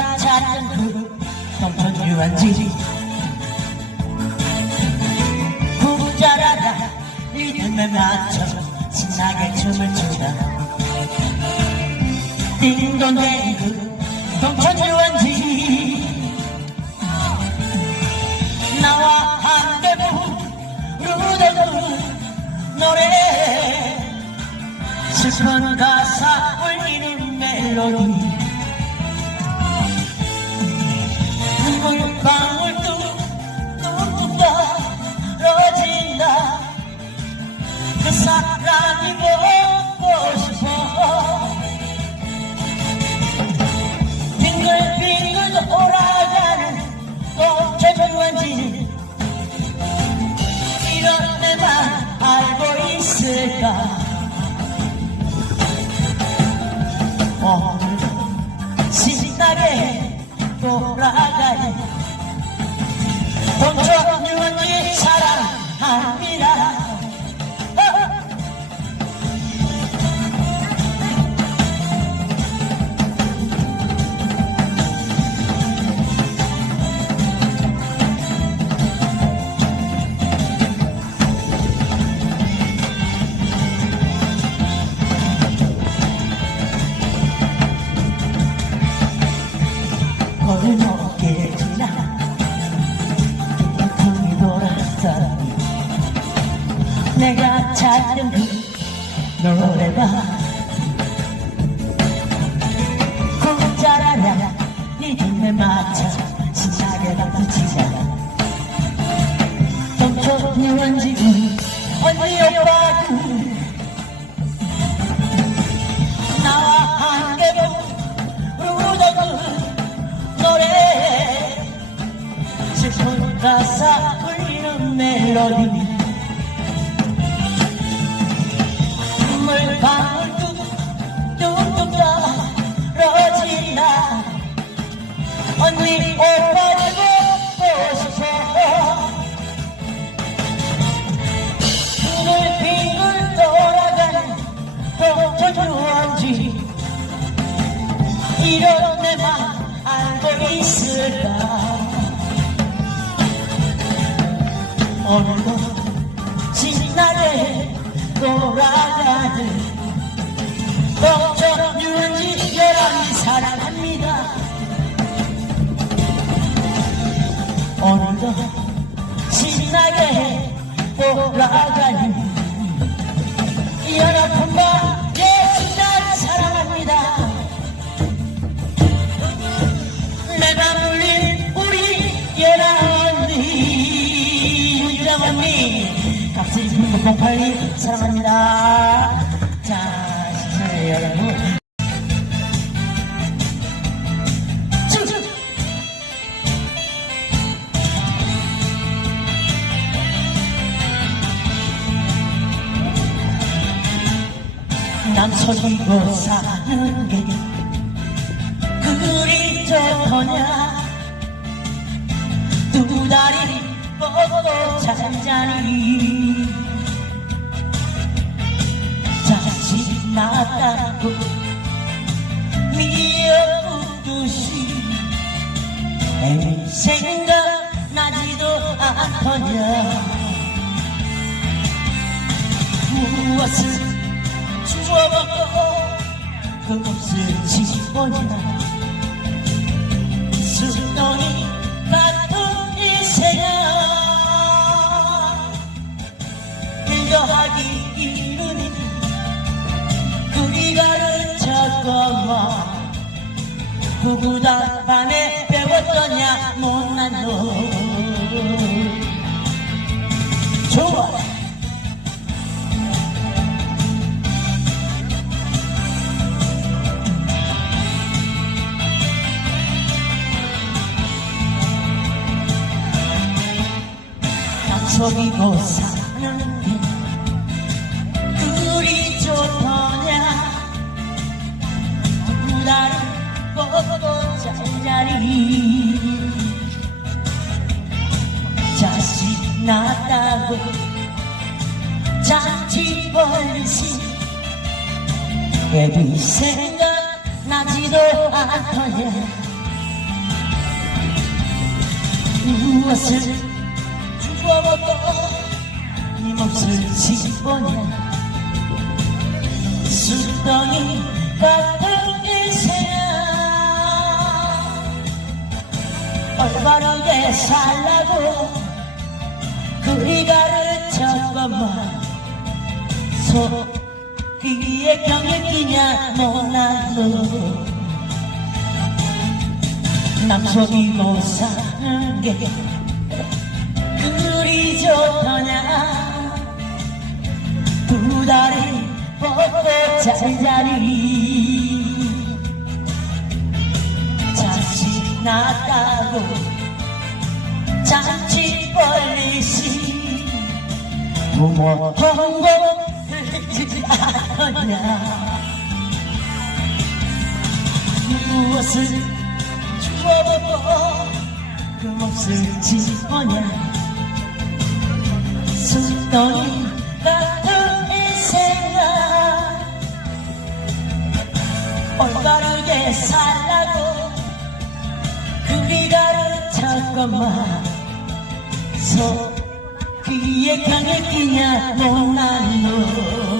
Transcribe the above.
찾던 그 넘쳐 유한지 부자라라 리듬에 맞춰 신나게 춤을 추다 띵동댕 그 넘쳐 유한지 나와 함께 부르던 노래 슬픈 가사 울리는 멜로디 그 사람이 보고 싶어. 빙글빙글 돌아가는 꽃처주원지. 이런 내만 알고 있을까? 신나게 돌아가니 골목길 지나 풍이 돌았어 내가 찾던 그 노래방 언니 오빠를 보고 싶어 빙글빙글 돌아가는 동전주원지 이런 내맘 알고 있을까 오늘도 신나게 돌아가는 입는 공팔리 사랑합니다. 자 시청자 여러분. 난 속이고 사는 게 그리 좋더냐 잔잔히 자식 낳았다고 미어두듯이 애 생각나지도 않더냐 무엇을 주워먹고 그것을 지보냐 구구단 밤에 배웠더냐 못난 놈 좋아. 속이고 사는 게 그리 좋더냐? 나를 뻗고 잔자리. 자식 낳았다고 잔치 벌리시 애비 생각 나지도 않더냐. 무엇을 주워먹고 이 몫을 짚어내. 숫덩이 같 올바르게 살라고 그리 가르쳤건만 속기에 경에 끼냐 못나도. 남성이고 사는 게 그리 좋더냐. 두 다리 뻗고 잔잔히 자식 낳았 다고 잔치 벌리시 부모 홍보 들지 않았냐 무엇을 그 몫을 짚어냐 숫덩이 같은 인생아 올바르게 살 가르쳤건만 속귀에 강을 끼냐 못난 놈